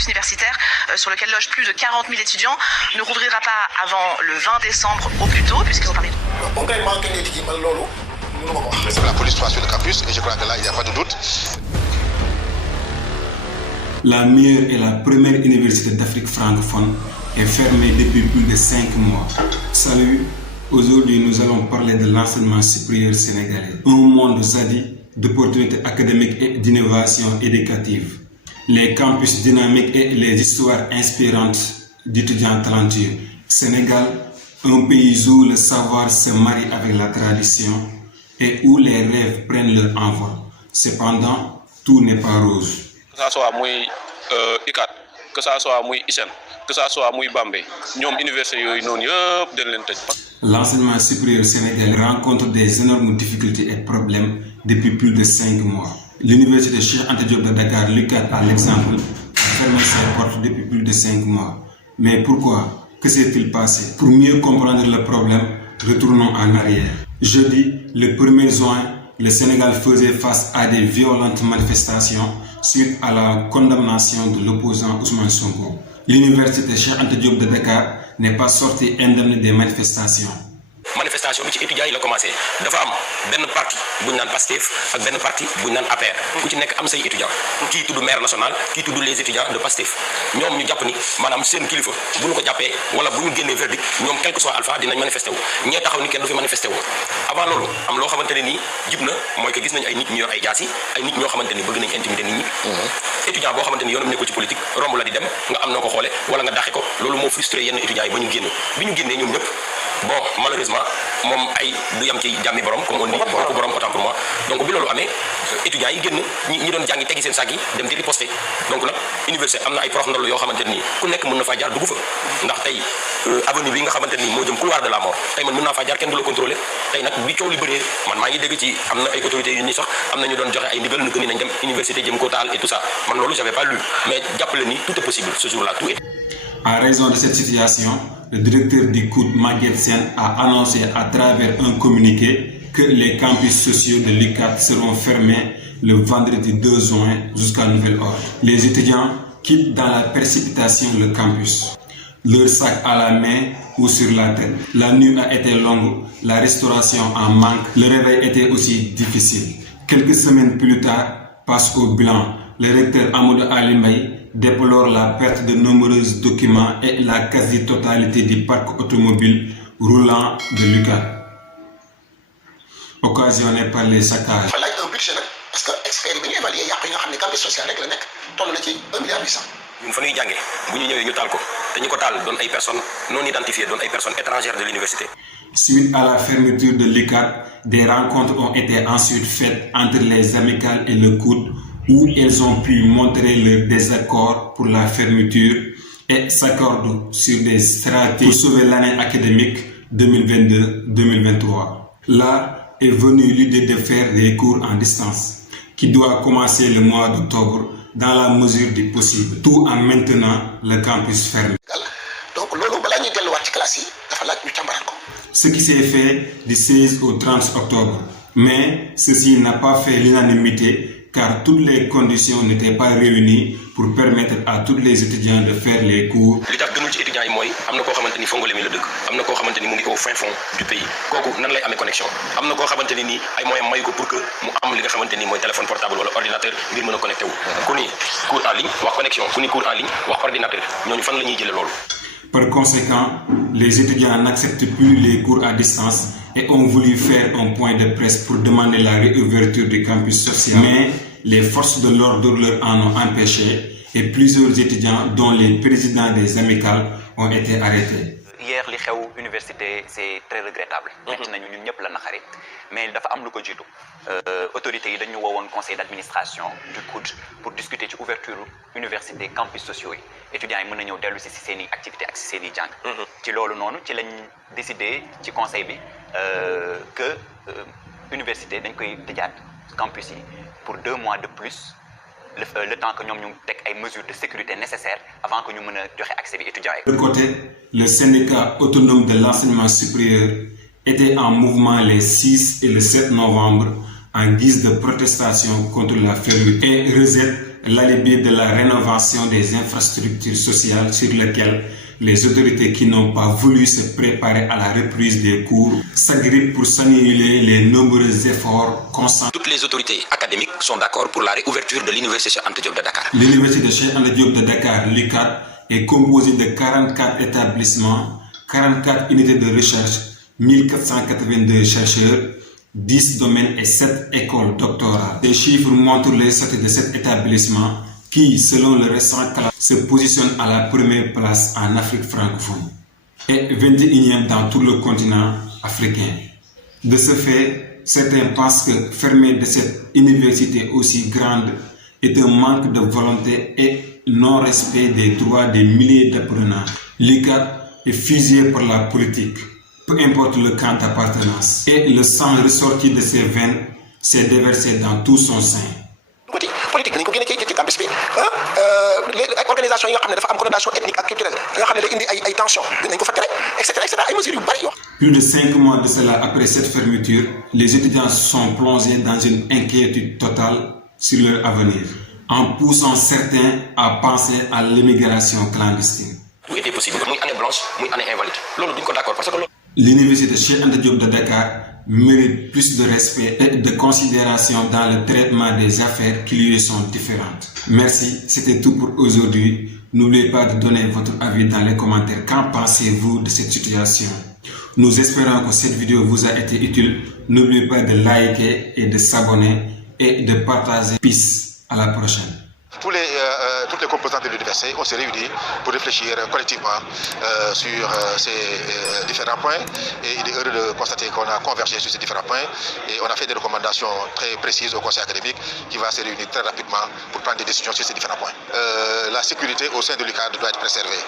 campus universitaire sur lequel logent plus de 40 000 étudiants ne rouvrira pas avant le 20 décembre au plus tôt, puisqu'ils ont parlé. Concrètement, la police soit sur le campus et je crois que là, il n'y a pas de doute. La meilleure et la première université d'Afrique francophone est fermée depuis plus de 5 mois. Salut, aujourd'hui nous allons parler de l'enseignement supérieur sénégalais. Un monde zadi d'opportunités académiques et d'innovation éducative. Les campus dynamiques et les histoires inspirantes d'étudiants talentueux. Sénégal, un pays où le savoir se marie avec la tradition et où les rêves prennent leur envol. Cependant, tout n'est pas rose. Que ça soit muy ICAT, que ça soit muy ISEN, que ça soit muy Bambey, ñoom université yooyu noonu yëpp dañ leen tëj. L'enseignement supérieur sénégalais rencontre des énormes difficultés et problèmes depuis plus de 5 mois. L'université Cheikh Anta Diop de Dakar, l'UCAD par l'exemple, a fermé ses portes depuis plus de 5 mois. Mais pourquoi? Que s'est-il passé? Pour mieux comprendre le problème, retournons en arrière. Jeudi, le 1er juin, le Sénégal faisait face à des violentes manifestations suite à la condamnation de l'opposant Ousmane Sonko. L'université Cheikh Anta Diop de Dakar n'est pas sortie indemne des manifestations. Manifestation bi ci étudiants yi la commencé dafa am benn parti bu ñu naan Pastef ak benn parti bu ñu naan APR ku ci nekk am say étudiants kii tudd maire national kii tudd les étudiants de Pastef ñoom ñu jàpp ni maanaam seen kilifa bu ñu ko jàppee wala bu ñu génnee verdict ñoom quel que soit alpha dinañ manifesté wu ñee taxaw ni kenn du fi manifesté wu avant loolu am loo xamante ne nii jib na mooy que gis nañ ay nit ñu yor ay jaas yi ay nit ñoo xamante ni bëgg nañ intimider nit ñi étudiant boo xamante ni yoonam nekkul ci politique romb la di dem nga am noo ko xoole wala nga dàqe ko loolu moo frustré yenn étudiants yi ba ñu génn bi ñu génnee ñoom ñëpp bon malheureusement moom ay du yam ci jàmmi borom comme on dit ko borom autant pour moi donc bi loolu amee étudiants yi génn ñi doon jàngi teggi seen sac yi dem di riposter donc nag université am na ay prox ndol yoo xamante nii ku nekk mën na faa jaar dugg fa ndax tey avenue bi nga xamante nii moo jëm couloir de la mort tey man mën naa faa jaar kenn du la contrôler tey nag bi coow li bëree man maa ngi dégg ci am na ay autorités yu ni sax am na ñu doon joxe ay ndigal ni nañ dem université jëm ko taal et tout ça man loolu j'avais pas lu mais jàppale ni tout est possible ce jour-là tout est. En raison de cette situation, le directeur du COUD, Maguette Sen, a annoncé à travers un communiqué que les campus sociaux de l'UCAD seront fermés le vendredi 2 juin jusqu'à nouvel ordre. Les étudiants quittent dans la précipitation le campus, leur sac à la main ou sur la tête. La nuit a été longue, la restauration en manque, le réveil était aussi difficile. Quelques semaines plus tard, passe au bilan. Le recteur Amadou Ali Mbaye déplore la perte de nombreux documents et la quasi-totalité du parc automobile roulant de l'UCAD, occasionné par les saccages. Il faut un budget parce que experts yi évalué yàq yi nga xam ne campus social rek la nekk toll na ci 1,8 milliard. ñun fa ñuy jàngee bu ñu ñëwee ñu taal ko te ñu ko taal doon ay personnes non identifiées doon ay personnes étrangères de l'université. Suite à la fermeture de l'UCAD, des rencontres ont été ensuite faites entre les amicales et le COUD, où elles ont pu montrer leur désaccord pour la fermeture et s'accordent sur des stratégies pour sauver l'année académique 2022-2023. Là est venue l'idée de faire des cours en distance, qui doit commencer le mois d'octobre dans la mesure du possible, tout en maintenant le campus fermé. Donc, loolu balaa ñuy delluwaat ci classe yi dafa laaj ñu càmbaraat ko. Ce qui s'est fait du 16 au 30 octobre. Mais ceci n'a pas fait l'unanimité car toutes les conditions n'étaient pas réunies pour permettre à tous les étudiants de faire les cours. li tax gënul ci étudiants yi mooy am na koo xamante ni Fongolemi la dëkk am na koo xamante ni mu ngi au fin fond du pays kooku nan lay amee connexion am na koo xamante ni nii ay moyens mayu ko pour que mu am li nga xamante ni mooy téléphone portable wala ordinateur ngir mën a connecté wu ku ni cours en ligne wax connexion ku ni cours en ligne wax ordinateur ñooñu fan la ñuy jëlee loolu. Par conséquent, les étudiants n'acceptent plus les cours à distance et ont voulu faire un point de presse pour demander la réouverture du campus social. Mais les forces de l'ordre leur en ont empêché et plusieurs étudiants, dont les présidents des amicales, ont été arrêtés. Hier li xew université c'est très regrettable. metti nañu ñun ñëpp la naxari mais dafa am lu ko jiitu autorités yi dañu woowoon conseil d'administration du COUD pour discuter ci ouverture université campus sociaux yi étudiants yi mën na ñëw dellu si seen i activité ak si seen i jàng ci loolu noonu ci lañ décidé ci conseil bi que université dañ koy tëjaat campus yi pour 2 mois de plus le temps que ñoom ñu teg ay mesures de sécurité nécessaires avant que ñu mën a joxe accès bi étudiants yi. De côté, le syndicat autonome de l'enseignement supérieur était en mouvement les 6 et le 7 novembre en guise de protestation contre la fermeture et rejette l'alibi de la rénovation des infrastructures sociales sur lesquelles les autorités qui n'ont pas voulu se préparer à la reprise des cours s'agrippent pour s'annuler les nombreux efforts consentis. Toutes les autorités académiques sont d'accord pour la réouverture de l'université Cheikh Anta Diop de Dakar. L'université de Cheikh Anta Diop de Dakar, l'UCAD, est composée de 44 établissements, 44 unités de recherche, 1482 chercheurs, 10 domaines et 7 écoles doctorales. Les chiffres montrent les statuts de cet établissement qui, selon le récent classement, se positionne à la première place en Afrique francophone et 21e dans tout le continent africain. De ce fait, certains pensent que fermer de cette université aussi grande est un manque de volonté et non-respect des droits des milliers d'apprenants. L'UCAD est fusillé par la politique, peu importe le camp d'appartenance, et le sang ressorti de ses veines s'est déversé dans tout son sein. politique dañ ko génne ci campus bi les organisations yi nga xam ne dafa am connotation ethnique ak culturelle nga xam ne day indi ay tension dinañ ko fa tere et cetera ay mesures yu bari yoo. Plus de 5 mois de cela, après cette fermeture, les étudiants sont plongés dans une inquiétude totale sur leur avenir, en poussant certains à penser à l'immigration clandestine. Tout était possible muy année blanche muy année invalide loolu duñ ko d'accord parce que l'université Cheikh Anta Diop de Dakar mérite plus de respect et de considération dans le traitement des affaires qui lui sont différentes. Merci, c'était tout pour aujourd'hui. N'oubliez pas de donner votre avis dans les commentaires. Qu'en pensez-vous de cette situation? Nous espérons que cette vidéo vous a été utile. N'oubliez pas de liker et de s'abonner et de partager. Peace, à la prochaine. Toutes les composantes de l'université, on s'est réunis pour réfléchir collectivement sur ces différents points et il est heureux de constater qu'on a convergé sur ces différents points et on a fait des recommandations très précises au conseil académique qui va se réunir très rapidement pour prendre des décisions sur ces différents points. La sécurité au sein de l'UCAD doit être préservée.